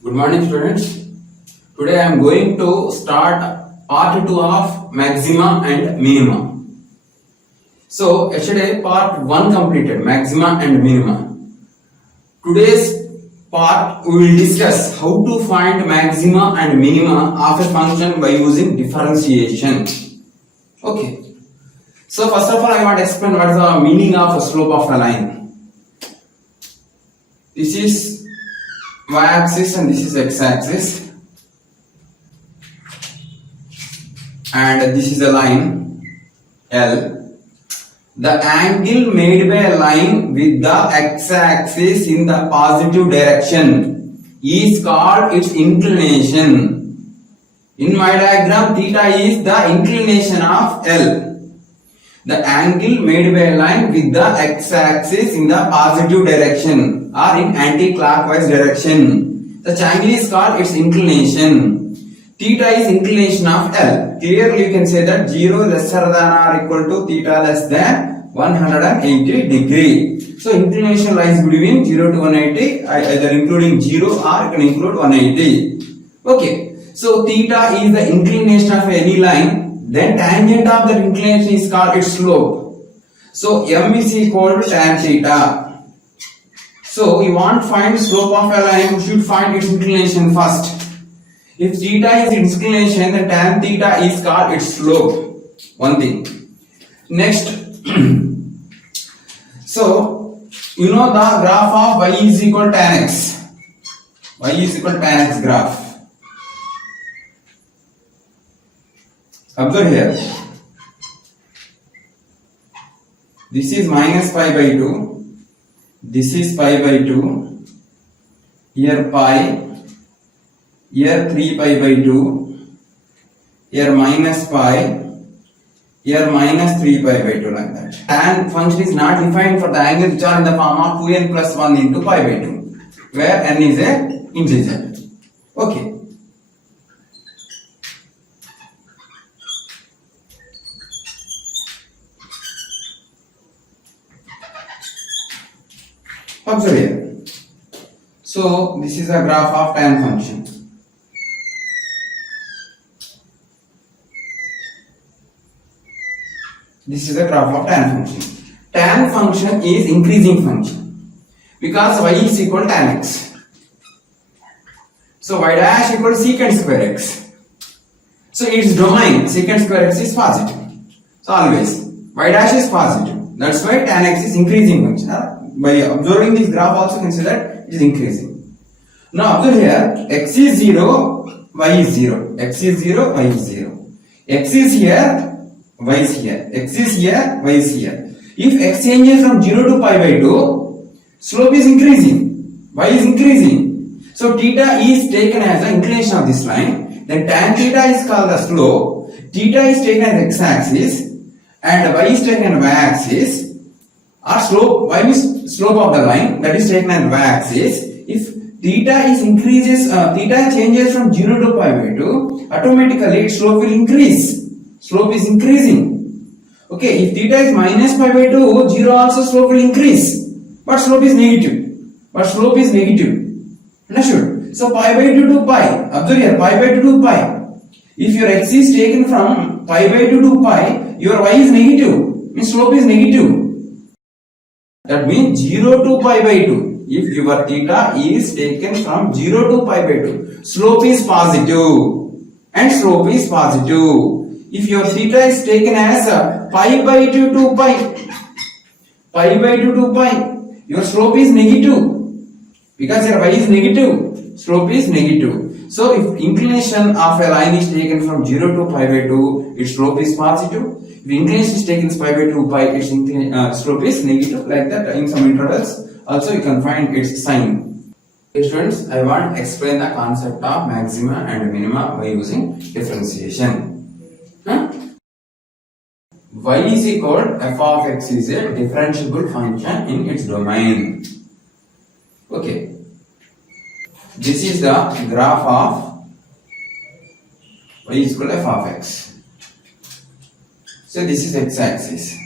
Good morning, students. Today I am going to start part 2 of maxima and minima. So yesterday part 1 completed, maxima and minima. Today's part we will discuss how to find maxima and minima of a function by using differentiation. Okay. So first of all I want to explain what is the meaning of a slope of a line. This is y-axis and this is x-axis, and this is a line L. The angle made by a line with the x-axis in the positive direction is called its inclination. In my diagram, theta is the inclination of L. The angle made by a line with the x-axis in the positive direction or in anti-clockwise direction. Such angle is called its inclination. Theta is inclination of L. Clearly you can say that 0 lesser than or equal to theta less than 180 degree. So inclination lies between 0 to 180, either including 0 or you can include 180. Okay. So theta is the inclination of any line. Then tangent of that inclination is called its slope. So m is equal to tan theta. So we want to find slope of a line, we should find its inclination first. If theta is its inclination, then tan theta is called its slope. One thing. Next, so you know the graph of y is equal to tan x. Y is equal to tan x graph. Observe here. This is minus pi by 2. This is pi by 2. Here pi. Here 3 pi by 2. Here minus pi. Here minus 3 pi by 2, like that. Tan function is not defined for the angles which are in the form of 2n plus 1 into pi by 2, where n is a integer. Okay. Observe here. So this is a graph of tan function. This is a graph of tan function. Tan function is increasing function because y is equal to tan x. So y dash equal to secant square x. So its domain secant square x is positive. So always y dash is positive. That's why tan x is increasing function. By observing this graph also consider it is increasing. Now observe here, x is 0, y is 0. X is 0, y is 0. X is here, y is here. X is here, y is here. If x changes from 0 to pi by 2, slope is increasing, y is increasing. So theta is taken as the inclination of this line. Then tan theta is called the slope. Theta is taken as x-axis and y is taken as y-axis. Or slope, y is slope of the line, that is taken as y-axis. If theta is theta changes from 0 to pi by 2, automatically its slope will increase. Slope is increasing. Okay, if theta is minus pi by 2, 0 also slope will increase. But slope is negative. Understood? So pi by 2 to pi. Observe here, pi by 2 to pi. If your x is taken from pi by 2 to pi, your y is negative. Means slope is negative. That means 0 to pi by 2. If your theta is taken from 0 to pi by 2, slope is positive. And slope is positive. If your theta is taken as pi by 2 to pi, your slope is negative. Because your y is negative, slope is negative. So if inclination of a line is taken from 0 to pi by 2, its slope is positive. If inclination is taken pi by 2 pi, its slope is negative. Like that, in some intervals, also you can find its sign. Okay, students, I want to explain the concept of maxima and minima by using differentiation. Y is equal to f of x is a differentiable function in its domain. Okay. This is the graph of y is equal to f of x. So this is x-axis.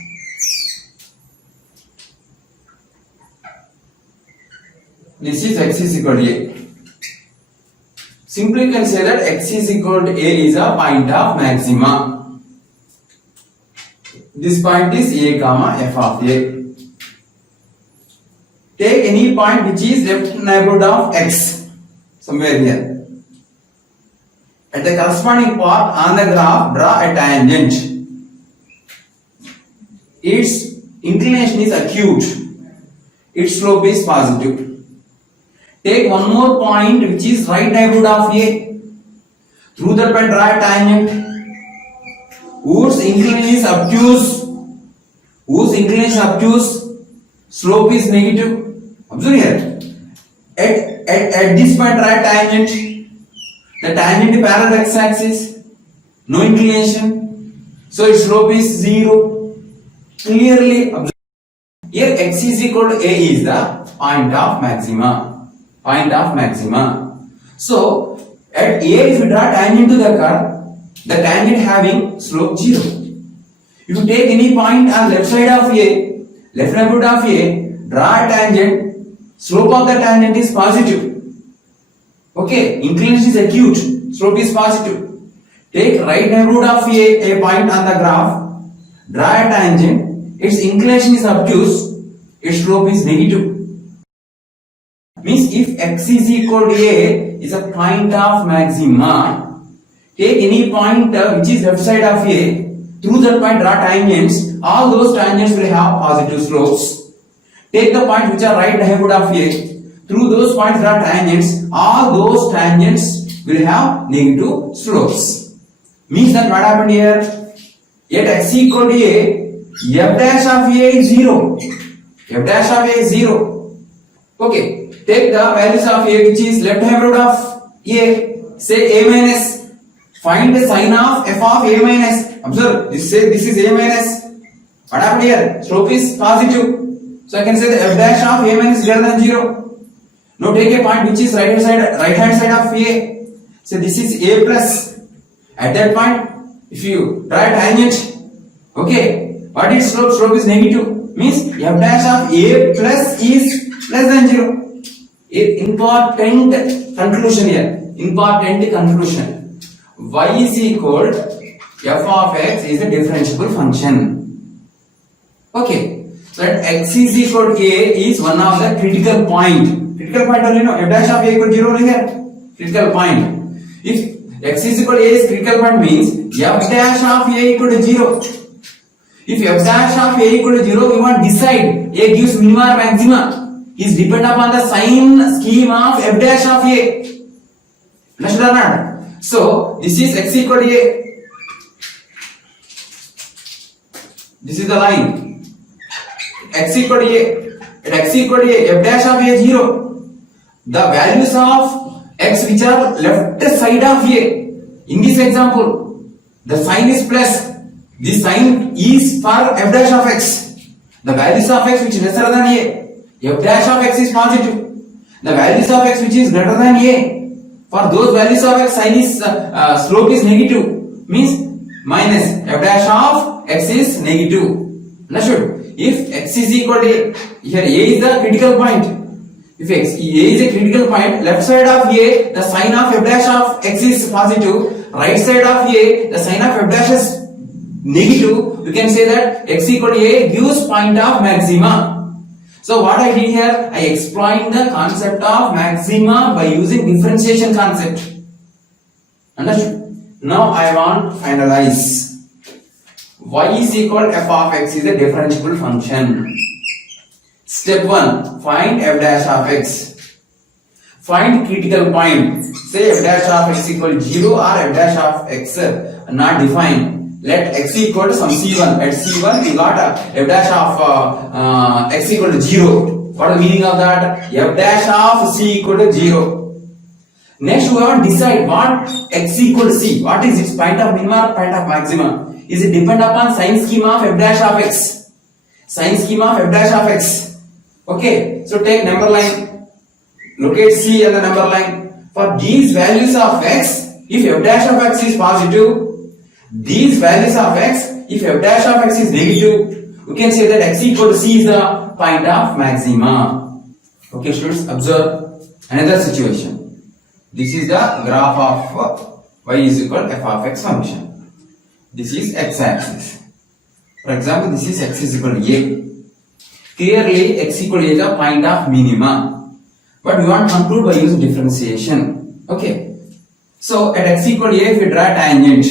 This is x is equal to a. Simply you can say that x is equal to a is a point of maxima. This point is a comma f of a. Take any point which is left neighborhood of x, somewhere here. At the corresponding part on the graph, draw a tangent. Its inclination is acute. Its slope is positive. Take one more point which is right neighborhood of a. Through that point draw a tangent. Whose inclination is obtuse. Whose inclination is obtuse. Slope is negative. Observe here. At this point draw a tangent. The tangent is parallel x-axis. No inclination. So its slope is 0. Clearly observe. Here x is equal to a is the point of maxima. Point of maxima. So at a, if you draw tangent to the curve, the tangent having slope 0. If you take any point on left side of a, left neighborhood of a, draw a tangent, slope of the tangent is positive. Okay, inclination is acute, slope is positive. Take right neighborhood of a point on the graph, draw a tangent, its inclination is obtuse, its slope is negative. Means if x is equal to a is a point of maxima, take any point which is left side of a, through that point draw tangents, all those tangents will have positive slopes. Take the points which are right neighborhood of a, through those points draw tangents, all those tangents will have negative slopes. Means that what happened here? At x equal to a, f dash of a is 0. F dash of a is 0. Okay. Take the values of a which is left neighborhood of a, say a minus. Find the sign of f of a minus. Observe, this is a minus. What happened here? Slope is positive. So I can say the f dash of a minus is greater than 0. Now take a point which is right hand side of a. So this is a plus. At that point, if you draw a tangent, okay, what is slope? Slope is negative. Means f dash of a plus is less than 0. Important conclusion here. Important conclusion. Y is equal to f of x is a differentiable function. Okay. So that x is equal to a is one of the critical point. Critical point only no. F dash of a equal to 0 only here. Critical point. If x is equal to a is critical point means f dash of a equal to 0. If f dash of a equal to 0, we want to decide a gives minima or maxima. Is depend upon the sign scheme of f dash of a. Understood or not? So this is x equal to a. This is the line. X equal to a. At x equal to a, f dash of a is 0. The values of x which are left side of a. In this example, the sign is plus. This sign is for f dash of x. The values of x which is lesser than a. F dash of x is positive. The values of x which is greater than a, for those values of x, sign is slope is negative. Means minus f dash of x is negative. Understood? If x is equal to a, here a is the critical point. If a is a critical point, left side of a, the sign of f dash of x is positive. Right side of a, the sign of f dash is negative. You can say that x equal to a gives point of maxima. So what I did here, I explained the concept of maxima by using differentiation concept. Understood? Now I want to finalize. Y is equal to f of x is a differentiable function. Step 1, find f dash of x. Find critical point. Say f dash of x equal to 0 or f dash of x not defined. Let x equal to some c1. At c1 we got f dash of x equal to 0. What is the meaning of that? F dash of c equal to 0. Next we want to decide what x equal to c. What is its point of minima or point of maxima? Is it depend upon sign schema of f dash of x? Sign schema of f dash of x. Okay. So take number line. Locate c and the number line. For these values of x, if f dash of x is positive, these values of x, if f dash of x is negative, we can say that x equal to c is the point of maxima. Okay students, observe another situation. This is the graph of y is equal to f of x function. This is x-axis. For example, this is x is equal to a. Clearly, x equal to a is the point of minima. But we want to conclude by using differentiation. Okay. So at x equal to a, if we draw tangent,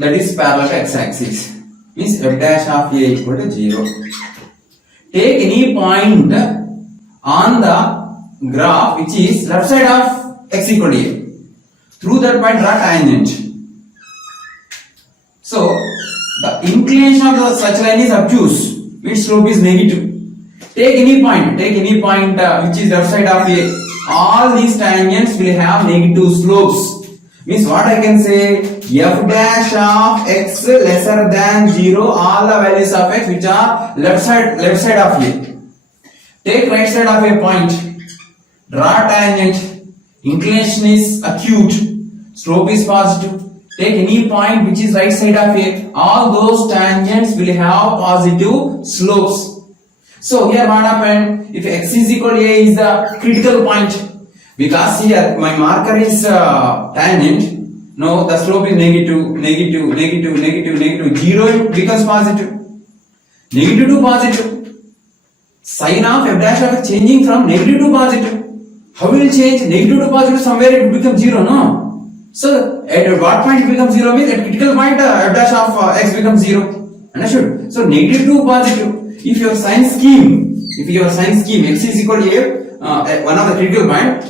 that is parallel to x-axis, means f dash of a equal to 0. Take any point on the graph which is left side of x equal to a. Through that point draw tangent. So the inclination of the such line is obtuse, means slope is negative. Take any point which is left side of a. All these tangents will have negative slopes. Means what I can say, f dash of x lesser than 0, all the values of x which are left side of a. Take right side of a point, draw tangent, inclination is acute, slope is positive. Take any point which is right side of a, all those tangents will have positive slopes. So here what happened, if x is equal to a is the critical point, because here my marker is tangent, no, the slope is negative, 0 it becomes positive, negative to positive. Sign of f dash of x changing from negative to positive. How will it change? Negative to positive, somewhere it becomes 0, no? So at what point it becomes 0 means at critical point f dash of x becomes 0. Understood? So negative to positive. If your sign scheme x is equal to a, one of the critical point,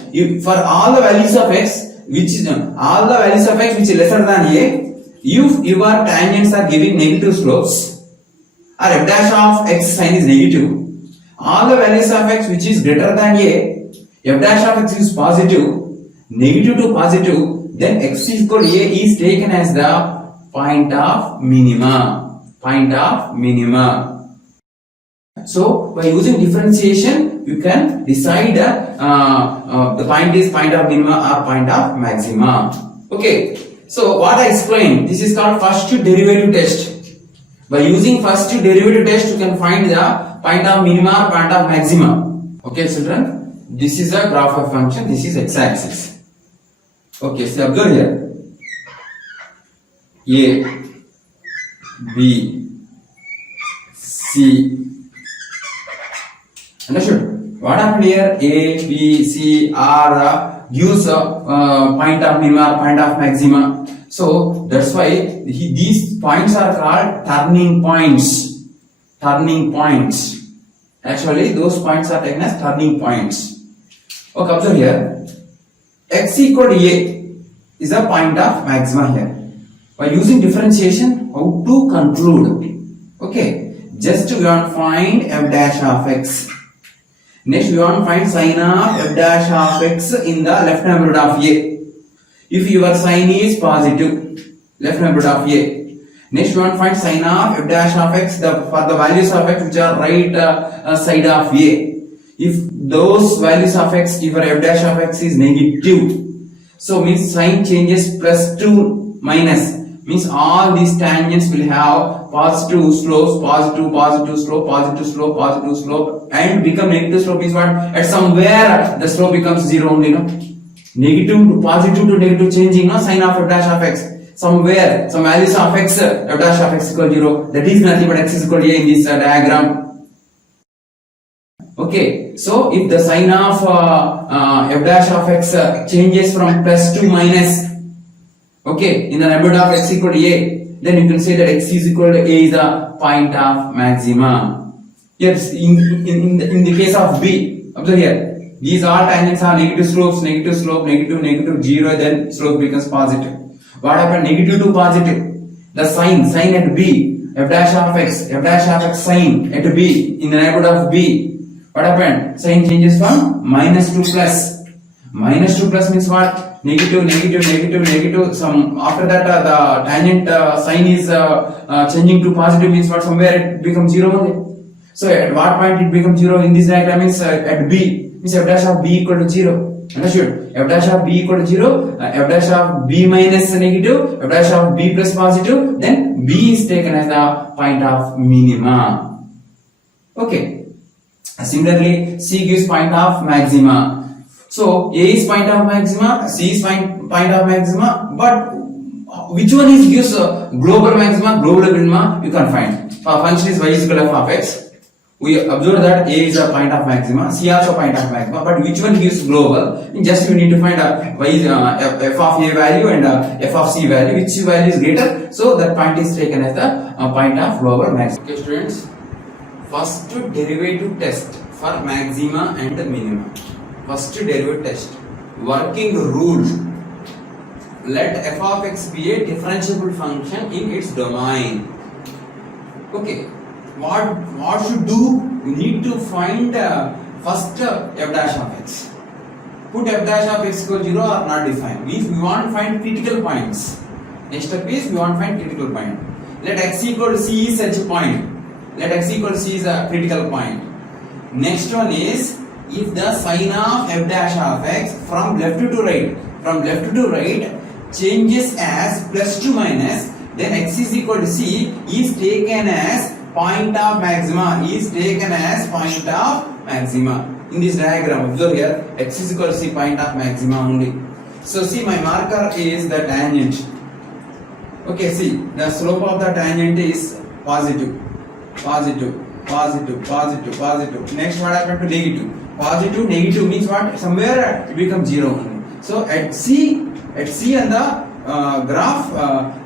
for all the values of x which is lesser than a, if your tangents are giving negative slopes or f dash of x sign is negative, all the values of x which is greater than a, f dash of x is positive, negative to positive, then x is equal to a is taken as the point of minima. So by using differentiation, you can decide the point is point of minima or point of maxima. Okay. So what I explained, this is called first derivative test. By using first derivative test, you can find the point of minima or point of maxima. Okay, children. This is a graph of function. This is x-axis. Okay. So observe here. A, B, C. Understood? What happened here? A, B, C are gives point of minima, point of maxima. So that's why these points are called turning points. Actually, those points are taken as turning points. Okay, observe here. X equal to a is a point of maxima here. By using differentiation, how to conclude? Okay, just we want to find f dash of x. Next, we want to find sign of f dash of x in the left neighborhood of a. If your sign is positive, left neighborhood of a. Next, we want to find sign of f dash of x for the values of x which are right side of a. If those values of x, if your f dash of x is negative, so means sign changes plus to minus. Means all these tangents will have positive slopes, positive slope, and become negative slope is what? At somewhere the slope becomes 0 only, no? Negative to negative changing, no? Sign of f dash of x. Somewhere, some values of x, f dash of x equal 0. That is nothing but x is equal to a in this diagram. Okay, so if the sign of f dash of x changes from plus to minus, okay, in the neighborhood of x equal to a, then you can say that x is equal to a is the point of maxima. Yes, in the case of B, observe here, these all tangents are negative slopes, negative, 0, then slope becomes positive. What happened? Negative to positive. The sign at B, f dash of x sign at B, in the neighborhood of B. What happened? Sign changes from minus to plus. Minus to plus means what? Negative. Some after that the tangent sign is changing to positive means what? Somewhere it becomes 0 only. So at what point it becomes 0 in this diagram means at B, means f dash of B equal to 0. Understood? F dash of B equal to 0, f dash of B minus negative, f dash of B plus positive, then B is taken as the point of minima. Okay. Similarly, C gives point of maxima. So A is point of maxima, C is point of maxima, but which one is gives global maxima, global minima? You can find. For function is y is equal to f of x. We observe that A is a point of maxima, C also point of maxima, but which one gives global? Just you need to find f of A value and f of C value, which value is greater, so that point is taken as the point of global maxima. Okay students, first derivative test for maxima and minima. First derivative test. Working rule. Let f of x be a differentiable function in its domain. Okay. What should do? We need to find first f dash of x. Put f dash of x equal 0 or not defined. Means we want to find critical points. Next step is we want to find critical point. Let x equal to c is such a point. Let x equal to c is a critical point. Next one is if the sign of f dash of x from left to right changes as plus to minus, then x is equal to c is taken as point of maxima, in this diagram. Observe here, x is equal to c, point of maxima only. So see, my marker is the tangent. Okay, see, the slope of the tangent is positive. Next, what happened to negative? Positive, negative means what? Somewhere it becomes 0 only. So at C on the graph,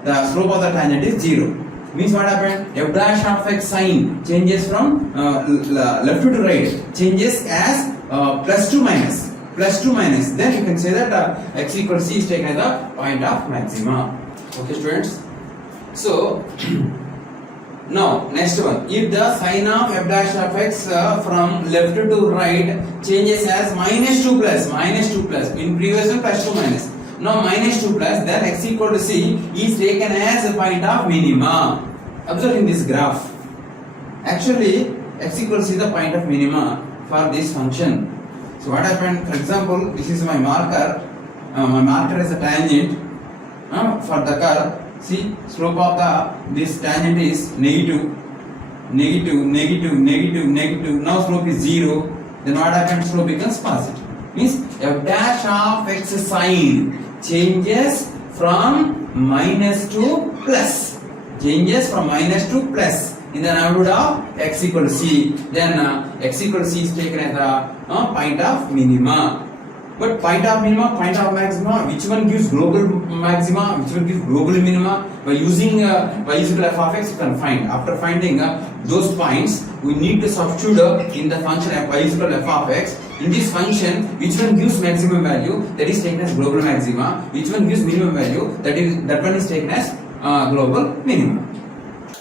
the slope of the tangent is 0. Means what happened? F dash of x sign changes from left to right, changes as plus to minus. Then you can say that x equals c is taken as the point of maxima. Okay, students. So now next one. If the sign of f dash of x from left to right changes as minus 2 plus. In previous one plus to minus. Now minus 2 plus, then x equal to c is taken as a point of minima. Observe in this graph. Actually, x equal to c is the point of minima for this function. So what happened? For example, this is my marker. My marker is a tangent for the curve. See, slope of this tangent is negative. Now slope is 0. Then what happens? Slope becomes positive. Means f dash of x sign changes from minus to plus. In the neighborhood of x equal to c. Then x equal to c is taken as the point of minima. But point of minima, point of maxima, which one gives global maxima, which one gives global minima? By using y is equal to f of x, you can find. After finding those points, we need to substitute in the function y is equal to f of x. In this function, which one gives maximum value, that is taken as global maxima. Which one gives minimum value, that one is taken as global minimum.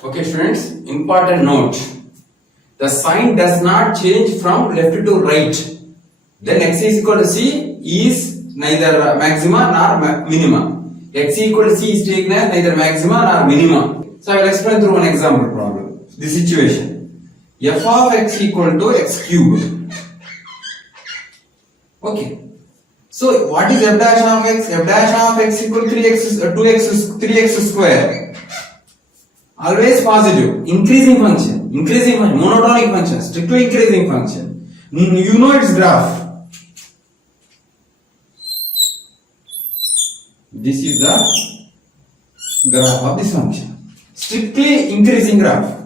Okay, students, important note. The sign does not change from left to right. Then x is equal to c is neither maxima nor minima. X equal to c is taken as neither maxima nor minima. So I will explain through one example problem. The situation. F of x equal to x cubed. Okay. So what is f dash of x? F dash of x equal to 3x square. Always positive. Increasing function, monotonic function, strictly increasing function. You know its graph. This is the graph of this function. Strictly increasing graph.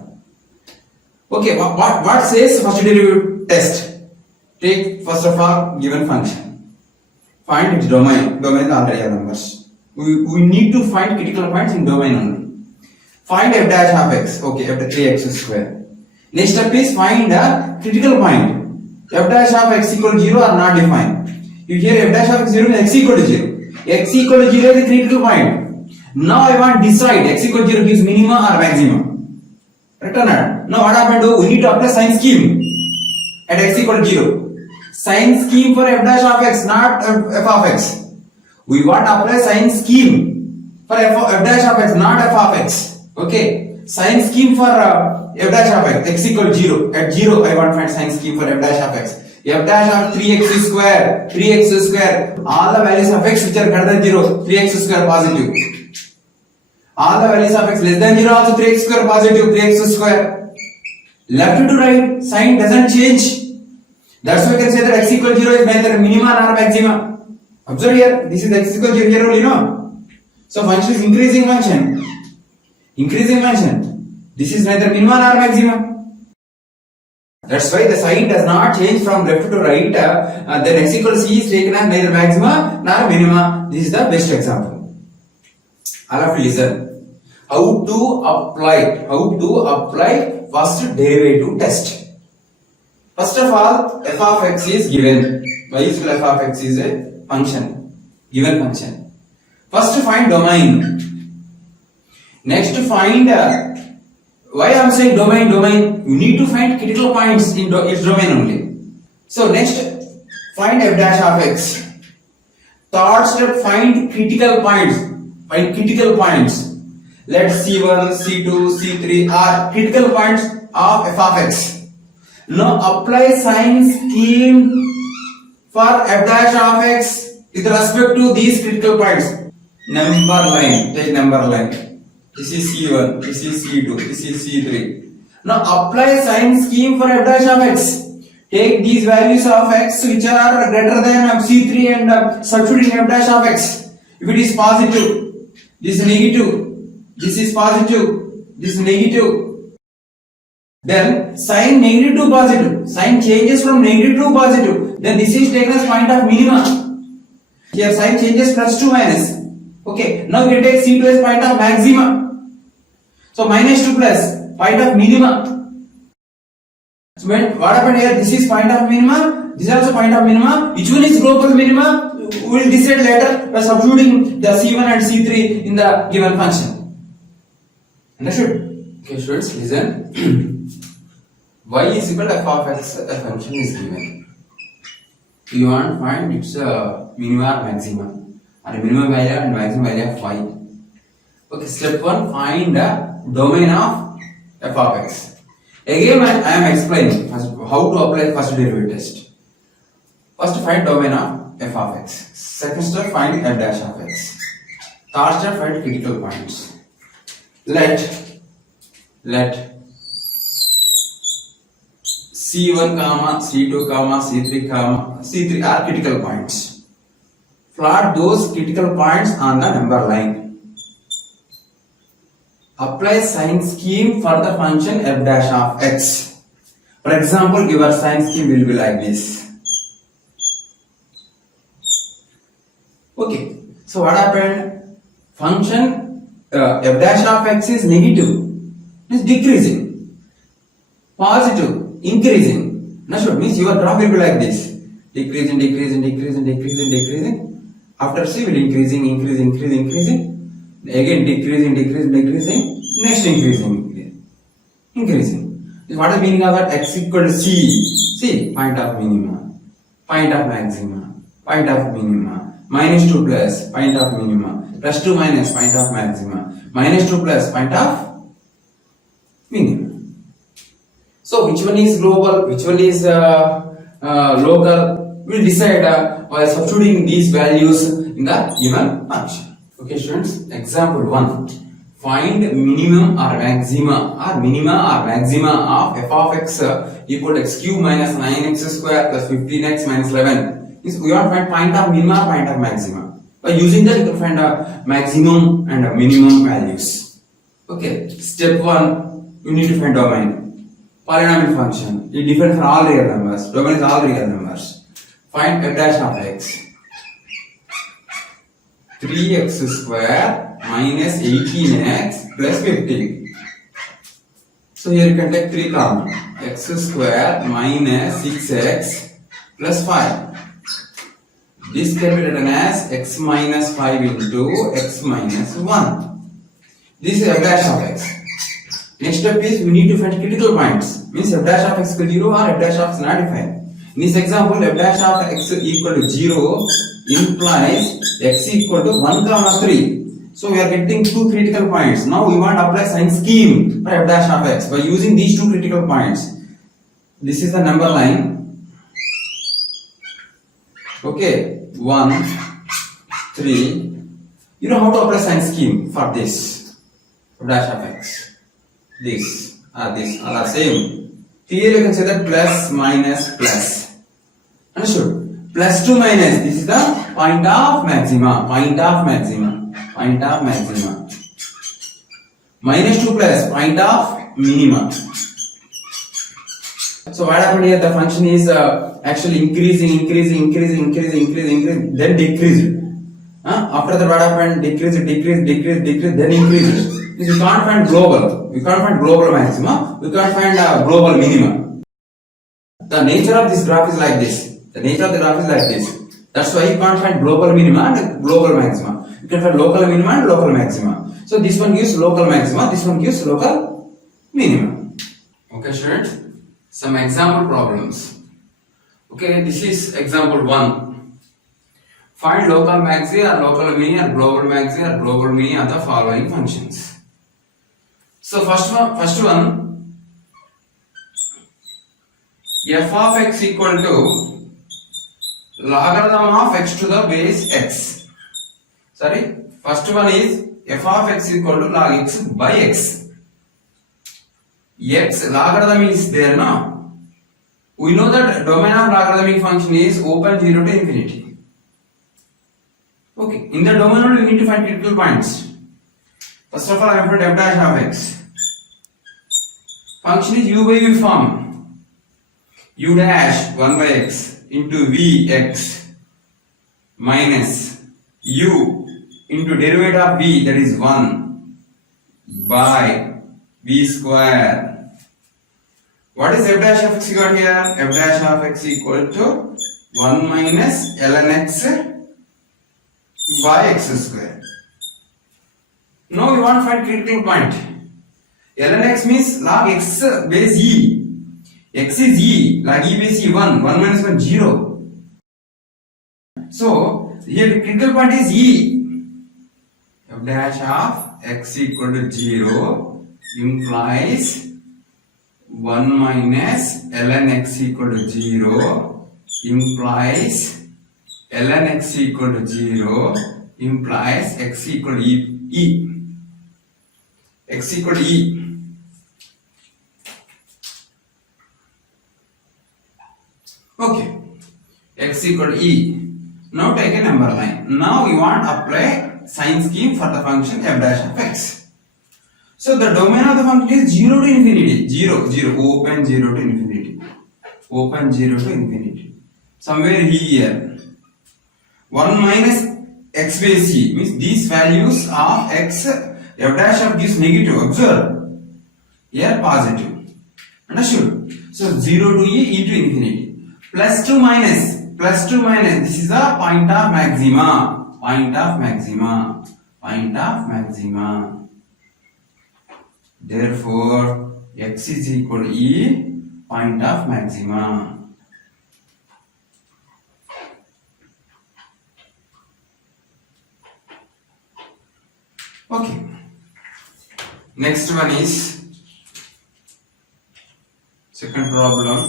Okay, what says first derivative test? Take first of all given function. Find its domain. Domain already have numbers. We need to find critical points in domain only. Find f dash of x. Okay, f 3x square. Next step is find a critical point. F dash of x equal to 0 or not defined. You hear f dash of x 0 means x equal to 0. X equal to 0 is the critical point. Now I want to decide x equal to 0 gives minima or maxima. Right or not? Now what happened to? We need to apply sign scheme at x equal to 0. Sign scheme for f dash of x, not f of x. We want to apply sign scheme for f dash of x, not f of x. Okay. Sign scheme for f dash of x equal to 0. At 0, I want to find sign scheme for f dash of x. F dash of 3x square. All the values of x which are greater than 0, 3x square positive. All the values of x less than 0 also 3x square positive, 3x square. Left to right, sign doesn't change. That's why we can say that x equal 0 is neither minima nor maxima. Observe here, this is x equal 0 here only, no? So function is increasing function. Increasing function. This is neither minima nor maxima. That's why the sign does not change from left to right. Then x equal c is taken as neither maxima nor minima. This is the best example. All of you listen. How to apply first derivative test. First of all, f of x is given. Y is equal f of x is a function, given function. First find domain. Next find why I am saying domain. You need to find critical points in its domain only. So next find f dash of x. Third step find critical points. Find critical points. Let c1, c2, c3 are critical points of f of x. Now apply sign scheme for f dash of x with respect to these critical points. Number line, take number line. This is c1, this is c2, this is c3. Now apply sign scheme for f dash of x. Take these values of x which are greater than c3 and substitute in f dash of x. If it is positive, this is negative, this is positive, this is negative. Then sign negative to positive. Sign changes from negative to positive. Then this is taken as point of minima. Here sign changes plus to minus. Okay. Now we take C2 as point of maxima. So minus to plus point of minima. So when what happened here? This is point of minima. This is also point of minima. Which one is global minima? We will decide later by substituting the C1 and C3 in the given function. Understood? Okay, students, listen. Y is equal to f of x, a function is given. You want to find its minima or maxima, or minimum value and maximum value of y. Okay, step 1, find the domain of f of x. Again, I am explaining how to apply first derivative test. First, find domain of f of x. Second step, find f dash of x. Third step, find critical points. Let C1, C2, C3, C3 are critical points. Plot those critical points on the number line. Apply sign scheme for the function f dash of x. For example, your sign scheme will be like this. Okay, so what happened? Function f dash of x is negative, it's decreasing. Positive, increasing. Understood? Means your graph will be like this. Decreasing. After C will increasing. Again decreasing. Next increasing. What is the meaning of that? X equal to C. See, point of minima, point of maxima, point of minima. Minus to plus, point of minima. Plus to minus, point of maxima. Minus to plus, point of minima. So which one is global, which one is local, we'll decide by substituting these values in the given function. Okay students, example 1. Find minimum or maxima of f of x equal to x cube minus 9x square plus 15x minus 11. Means we want to find point of minima, point of maxima. By using that you can find a maximum and a minimum values. Okay, step 1, you need to find domain. Polynomial function, it depends on all real numbers. Domain is all real numbers. Find f dash of x. 3x square minus 18x plus 15. So here you can take 3 common. X square minus 6x plus 5. This can be written as x minus 5 into x minus 1. This is f dash of x. Next step is we need to find critical points. Means f dash of x equal to 0 or f dash of x not defined. In this example, f dash of x equal to 0 implies x equal to 1, 3. So we are getting 2 critical points. Now we want to apply sign scheme for f dash of x by using these 2 critical points. This is the number line. Okay, 1, 3. You know how to apply sign scheme for this f dash of x. This are all are same. Here you can say that plus minus plus. Understood? Plus 2 minus, this is the point of maxima. Point of maxima. Point of maxima. Minus 2 plus point of minima. So what happened here? The function is actually increasing, then decreased. After that, what happened? Decrease, then increases. We can't find global. We can't find global maxima. We can't find global minima. The nature of this graph is like this. The nature of the graph is like this. That's why you can't find global minima and global maxima. You can find local minima and local maxima. So this one gives local maxima. This one gives local minima. Okay, students. Some example problems. Okay, this is example 1. Find local maxi or local mini or global maxi or global mini of the following functions. So first one, f of x equal to logarithm of x to the base x. Sorry, first one is f of x equal to log x by x. X logarithm is there now. We know that domain of logarithmic function is open 0 to infinity. Okay, in the domain only we need to find critical points. First of all, I have found f dash of x. Function is u by v form. U dash 1 by x into vx minus u into derivative of v, that is 1 by v square. What is f dash of x you got here? F dash of x equal to 1 minus ln x by x square. Now we want to find critical point. Ln x means log x base e. X is e, log e base e 1. 1 minus 1 0. So here the critical point is e. F dash of x equal to 0 implies 1 minus ln x equal to 0 implies ln x equal to 0 implies x equal to e. X equal to e. Okay. X equal to e. Now take a number line. Now we want to apply sign scheme for the function f dash of x. So the domain of the function is 0 to infinity. 0, open 0 to infinity. Open 0 to infinity. Somewhere here. 1 minus x base e means these values of x, f dash of this negative. Observe. Here positive. Understood? So 0 to e to infinity. Plus 2 minus. This is the point of maxima. Point of maxima. Therefore, x is equal to e, point of maxima. Okay. Next one is second problem.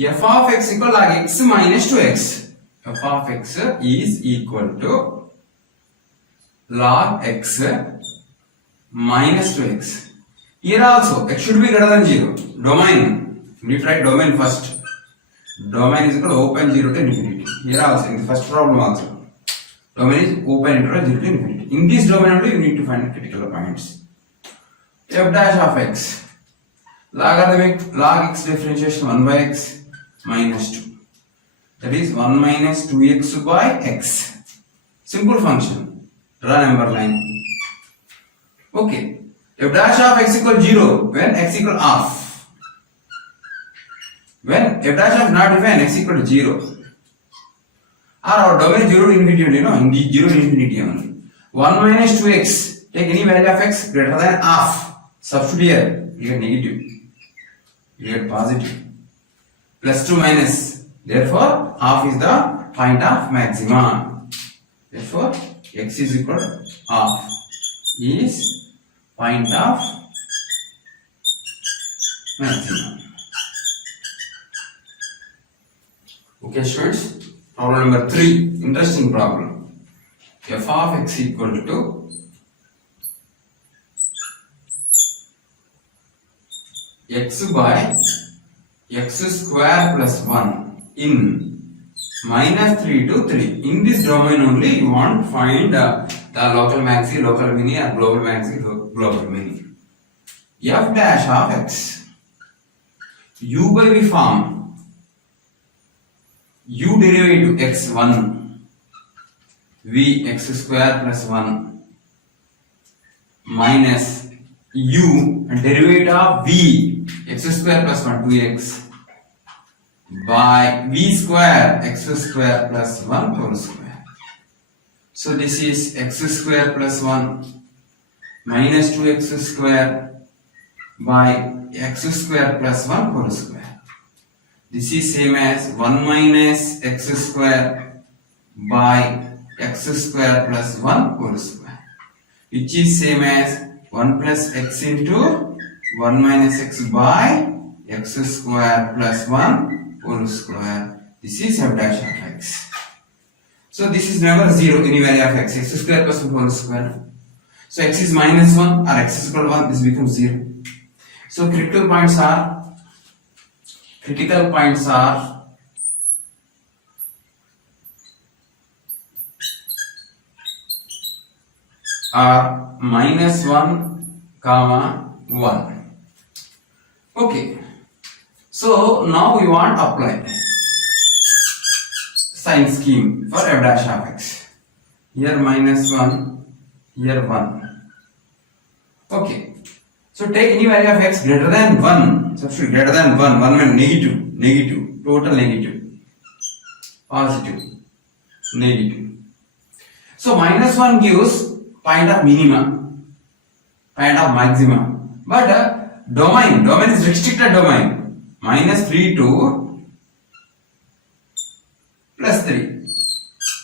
F of x equal log x minus 2x. F of x is equal to log x minus 2x. Here also x should be greater than 0. Domain. We need to write domain first. Domain is equal to open 0 to infinity. Here also in the first problem also. Domain is open interval 0 to infinity. In this domain only you need to find the critical points. F dash of x. Logarithmic log x differentiation 1 by x minus 2. That is 1 minus 2x by x. Simple function. Draw number line. Okay. F dash of x equal 0 when x equal half. When f dash of not defined x equal to 0. Or our domain is 0 to infinity only, no? In the 0 to infinity only. 1 minus 2x. Take any value of x greater than half. Substitute here. You get negative. You get positive. Plus 2 minus. Therefore, half is the point of maxima. Therefore, x is equal to half is point of maxima. Okay, students. Problem number 3. Interesting problem. F of x equal to x by x square plus 1 in minus 3 to 3. In this domain only you want to find the local maxi, local mini or global maxi, global mini. F dash of x. U by v form. U derivative x1 v x square plus 1 minus u derivative of v x square plus 1 2x by v square x square plus 1 whole square. So this is x square plus 1 minus 2x square by x square plus 1 whole square. This is same as 1 minus x square by x square plus 1 whole square, which is same as 1 plus x into 1 minus x by x square plus 1 whole square. This is f dash of x. So this is never 0, any value of x, x square plus 1 whole square. So x is minus 1 or x is equal to 1, this becomes 0. So critical points are minus 1 comma 1. Okay, so now we want to apply sign scheme for f dash of x. Here minus 1, here 1. Okay, so take any value of x greater than 1. Substitute greater than 1. 1 means negative, negative, total negative, positive, negative. So minus 1 gives point of minima, point of maxima. But domain is restricted domain. Minus 3 to plus 3.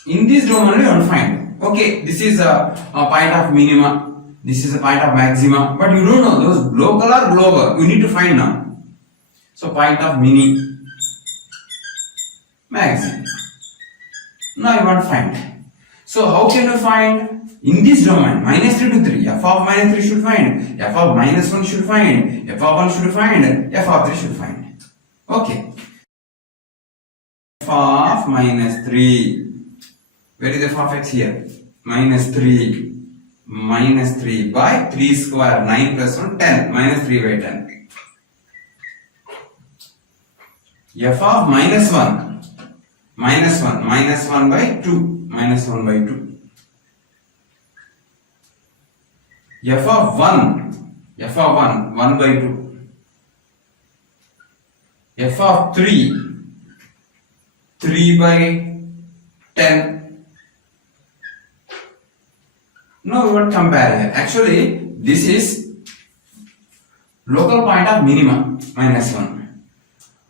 In this domain we want to find. Okay, this is a point of minima. This is a point of maxima, but you don't know those local or global. You need to find now. So point of mini, maxima. Now you want to find. So how can you find? In this domain, minus 3 to 3, f of minus 3 should find, f of minus 1 should find, f of 1 should find, f of 3 should find. Okay. F of minus 3. Where is f of x here? Minus 3. Minus 3 by 3 square, 9 plus 1, 10, minus 3 by 10. F of minus 1, minus 1, minus 1 by 2, minus 1 by 2. F of 1, 1 by 2. F of 3, 3 by 10. Now we want to compare here. Actually, this is local point of minima, minus 1.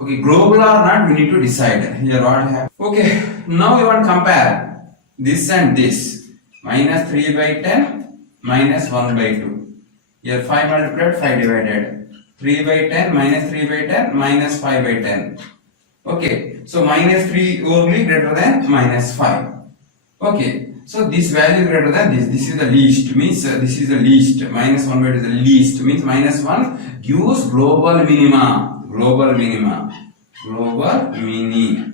Okay, global or not, we need to decide. Here what I have. Okay, now we want to compare this and this. Minus 3 by 10, minus 1 by 2. Here 5 multiplied, 5 divided. 3 by 10, minus 3 by 10, minus 5 by 10. Okay, so minus 3 only greater than minus 5. Okay. So this value greater than this. This is the least, means this is the least. Minus 1 by 2 is the least, means minus 1 gives global minima. Global minima. Global mini.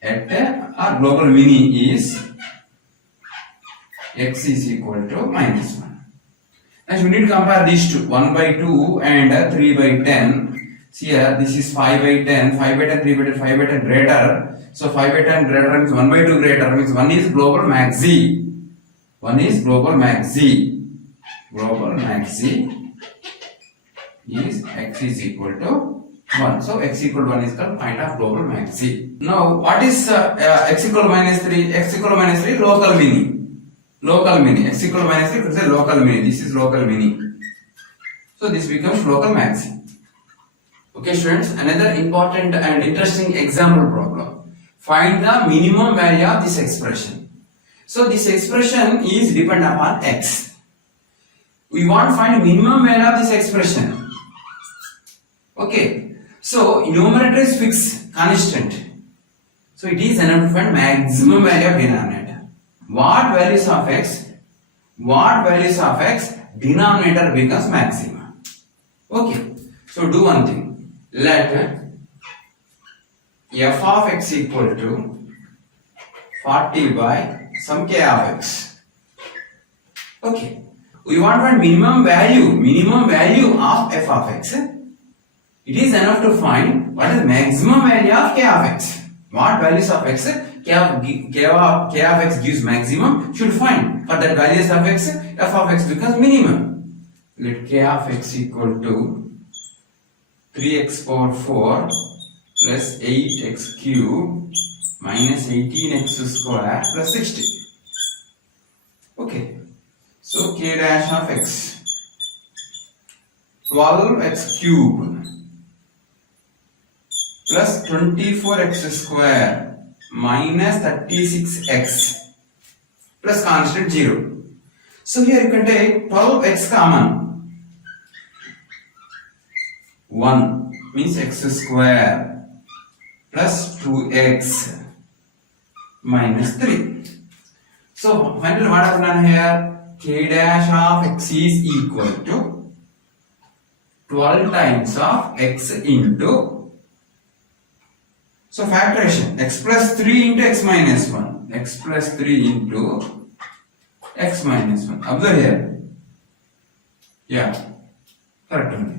At our global mini is x is equal to minus 1. Next we need to compare these two. 1 by 2 and 3 by 10. See here, this is 5 by 10, 5 by 10, 3 by 10, 5 by 10 greater. So 5 by 10 greater means 1 by 2 greater means 1 is global maxi. 1 is global maxi. Global maxi is x is equal to 1. So x equal to 1 is called point of global maxi. Now what is x equal to minus 3? X equal to minus 3 local mini. Local mini. X equal to minus 3 is a local mini. This is local mini. So this becomes local maxi. Okay students, another important and interesting example problem. Find the minimum value of this expression. So this expression is dependent upon x. We want to find minimum value of this expression. Okay. So numerator is fixed, constant. So it is enough to find maximum value of denominator. What values of x? What values of x? Denominator becomes maxima. Okay. So do one thing. Let f of x equal to 40 by some k of x. Okay. We want one minimum value of f of x. It is enough to find what is the maximum value of k of x. What values of x k of x gives maximum should find. For that values of x, f of x becomes minimum. Let k of x equal to 3x power 4 plus 8x cube minus 18x square plus 60. Okay. So k dash of x 12x cube plus 24x square minus 36x plus constant 0. So here you can take 12x common. 1 means x square plus 2x minus 3. So finally what I have done here? K dash of x is equal to 12 times of x into, so factorization, x plus 3 into x minus 1, x plus 3 into x minus 1. Observe here. Yeah, correct only.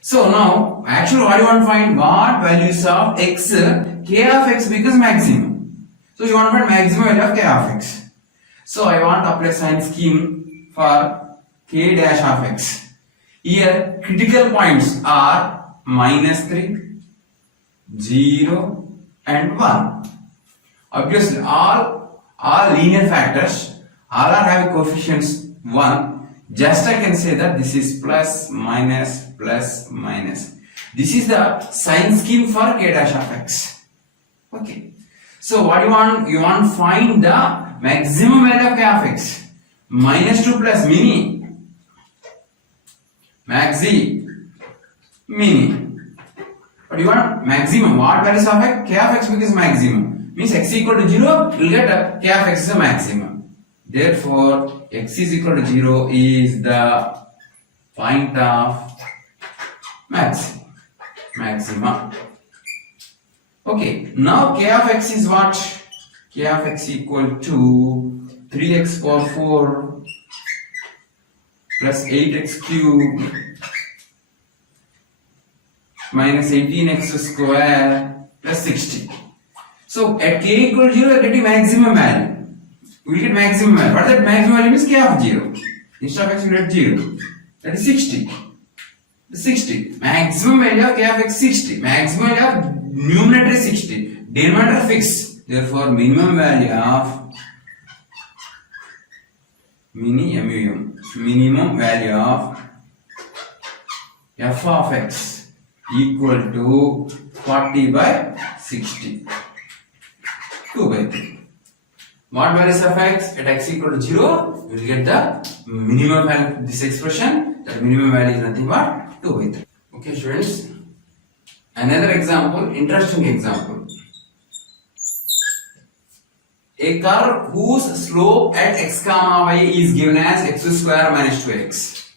So now, actually what you want to find? What values of x, k of x becomes maximum. So you want to find maximum value of k of x. So I want to apply sign scheme for k dash of x. Here critical points are minus 3, 0 and 1. Obviously all linear factors, all are having coefficients 1. Just I can say that this is plus minus plus minus. This is the sign scheme for k dash of x. Okay. So what you want? You want to find the maximum value of k of x. Minus 2 plus mini. Maxi. Mini. But you want maximum. What values of x? K of x becomes maximum. Means x equal to 0, you will get k of x is a maximum. Therefore, x is equal to 0 is the point of maxima. Okay, now k of x is what? K of x equal to 3x power 4 plus 8x cube minus 18x square plus 60. So at k equal to 0, we are getting maximum value. We will get maximum value. What that maximum value means? K of 0. Instead of x, we get 0. That is 60. 60. Maximum value of k of x 60. Maximum value of numerator is 60. Denominator fixed. Therefore, minimum value of minimum value of f of x equal to 40 by 60. 2 by 3. What values of x? At x equal to 0, you will get the minimum value of this expression. That minimum value is nothing but 2 by 3. Okay, students. Another example, interesting example. A curve whose slope at x comma y is given as x square minus 2x.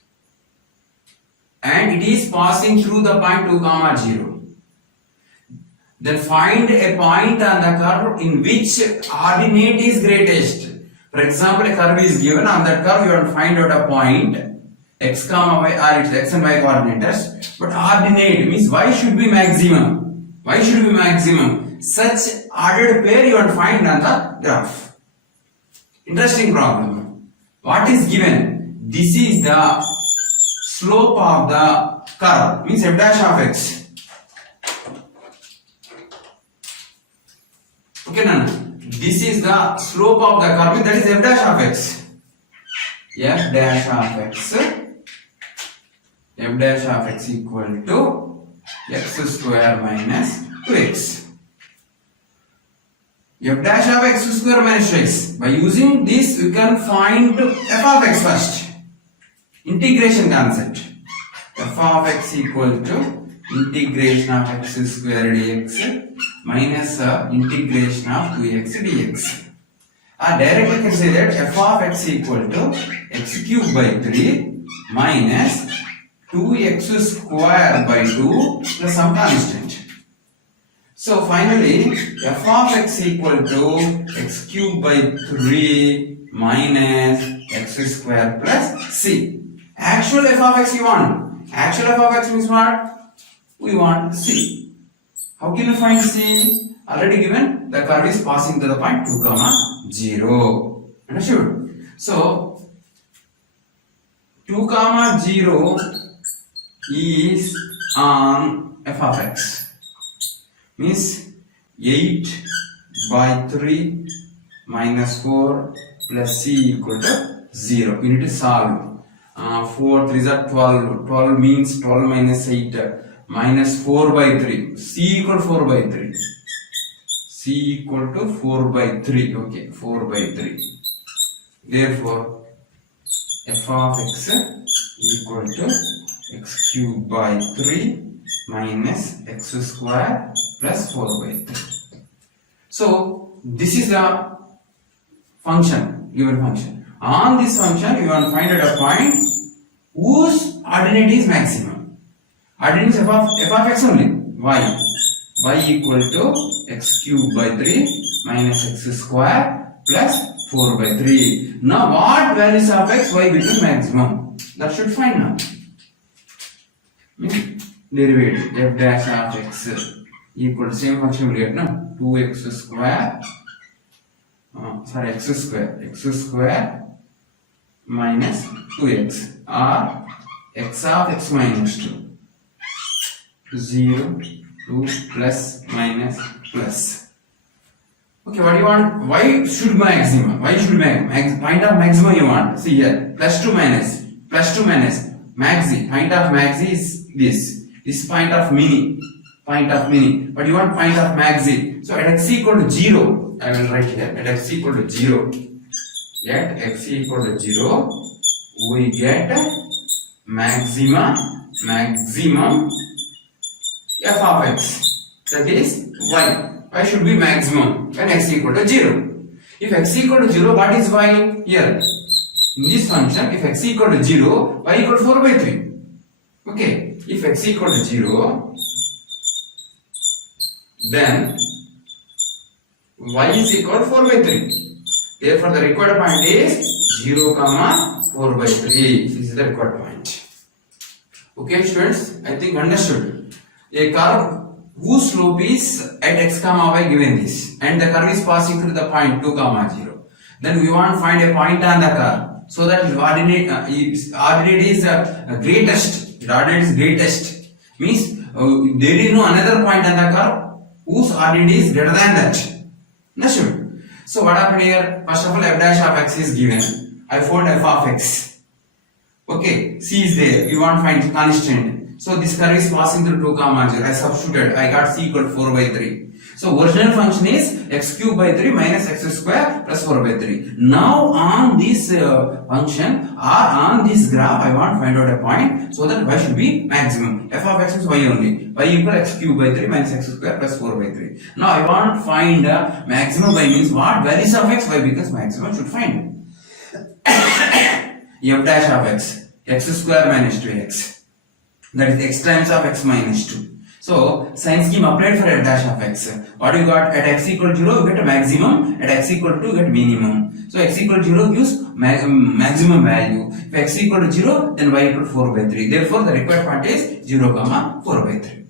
And it is passing through the point 2 comma 0. Then find a point on the curve in which ordinate is greatest. For example, a curve is given. On that curve, you want to find out a point x comma y, or its x and y coordinates. But ordinate means y should be maximum. Y should be maximum. Such ordered pair you want to find on the graph. Interesting problem. What is given? This is the slope of the curve. Means f dash of x. Okay, now this is the slope of the curve, that is f dash of x. F dash of x. F dash of x equal to x square minus 2x. F dash of x square minus 2x. By using this, we can find f of x first. Integration concept. F of x equal to integration of x square dx minus integration of 2x dx. Directly can say that f of x equal to x cube by 3 minus 2x square by 2 plus some constant. So finally, f of x equal to x cube by 3 minus x square plus c. Actual f of x you want. Actual f of x means what? We want c. How can you find c? Already given, the curve is passing to the point 2, 0. Understood? So 2, 0 is on f of x. Means 8 by 3 minus 4 plus c equal to 0. You need to solve. 4 3s are 12. 12 means 12 minus 8 minus 4 by 3. C equal to 4 by 3. C equal to 4 by 3. Okay, 4 by 3. Therefore, f of x equal to x cube by 3 minus x square plus 4 by 3. So this is the function, given function. On this function, you want to find out a point whose ordinate is maximum. Ordinate is f of x only. Y. Y equal to x cube by 3 minus x square plus 4 by 3. Now what values of x, y become maximum? That should find now. Derivative f dash of x equal to same function we get now 2x square x square minus 2x or x of x minus 2 0 2 plus minus plus. Okay, what do you want? Y should be maximum. Y should be point of maximum you want. See here, plus 2 minus maxi. Point of maxi is this. This point of mini. But you want point of maxi. So at x equal to 0, I will write here. At x equal to 0. At x equal to 0, we get maximum f of x. That is y. Y should be maximum when x equal to 0. If x equal to 0, what is y here? In this function, if x equal to 0, y equal to 4 by 3. Okay, if x equal to 0, then y is equal to 4 by 3. Therefore, the required point is 0, 4 by 3. This is the required point. Okay, students, I think understood. A curve whose slope is at x, y given this, and the curve is passing through the point 2, 0. Then we want to find a point on the curve so that ordinate is greatest. Ordinate is greatest means there is no another point on the curve whose ordinate is greater than that. Understood? So what happened here? First of all, f dash of x is given. I found f of x. Okay, c is there. You want to find constant. So this curve is passing through 2, 0. I substituted. I got c equal to 4 by 3. So original function is x cube by 3 minus x square plus 4 by 3. Now on this function or on this graph, I want to find out a point so that y should be maximum. F of x is y only. Y equal x cube by 3 minus x square plus 4 by 3. Now I want to find maximum y means what? Values of x, y because maximum should find. F dash of x square minus 2x. That is x times of x minus 2. So, sign scheme applied for f dash of x. What you got? At x equal to 0, you get a maximum. At x equal to 2, you get minimum. So, x equal to 0 gives maximum value. If x equal to 0, then y equal to 4 by 3. Therefore, the required point is 0, 4 by 3.